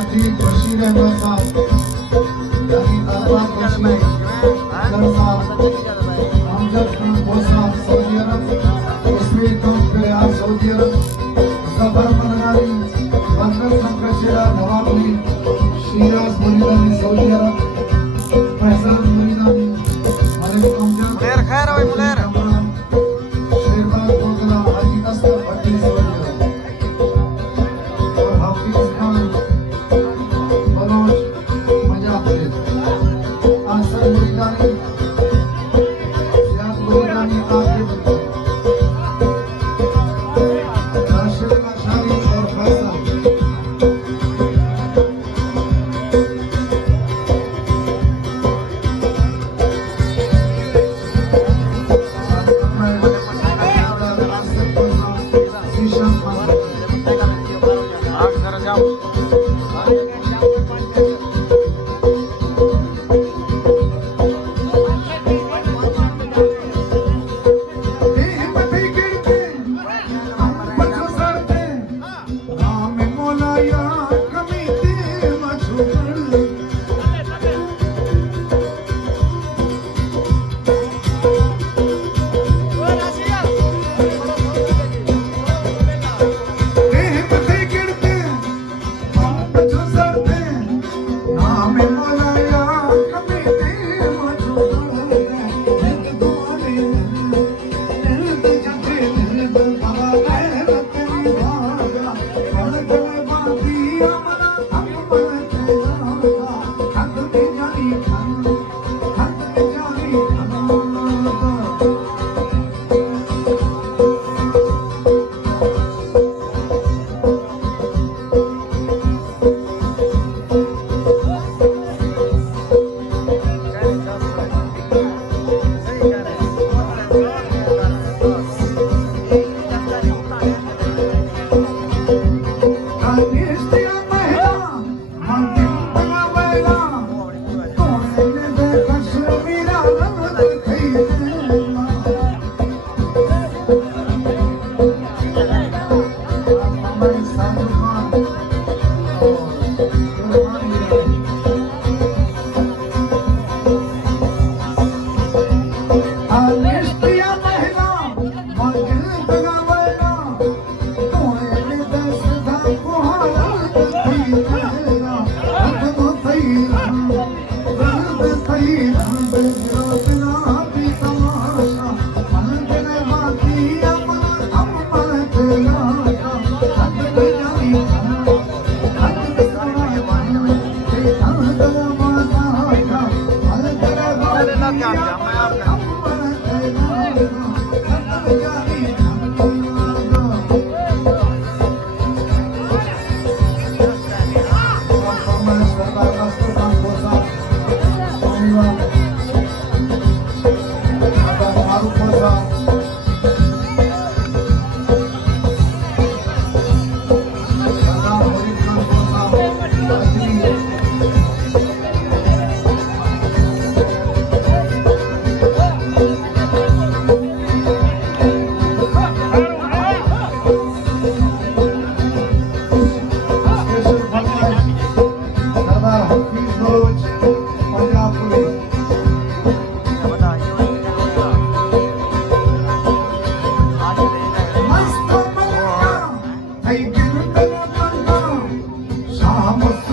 हाजी बशीर अहमद साहब यानी अरबाज बशीर सर साहब अमजद खान बोसा सऊदी अरब इसमें काम करे आप सऊदी अरब सफर मनगारी बरकत संकशेरा नवाबली शिराज मुरीदानी सऊदी अरब फैसल मुरीदानी मलिक अमजद मुलेर खैर भाई मुलेर शेरबाग कोकला हाजी असद भट्टी सऊदी अरब और हाफिज खान बलोच पंजाब से आसर मुरीदानी सियाद मुरीदानी आकिब राशिद अशारी और फैसल Vamos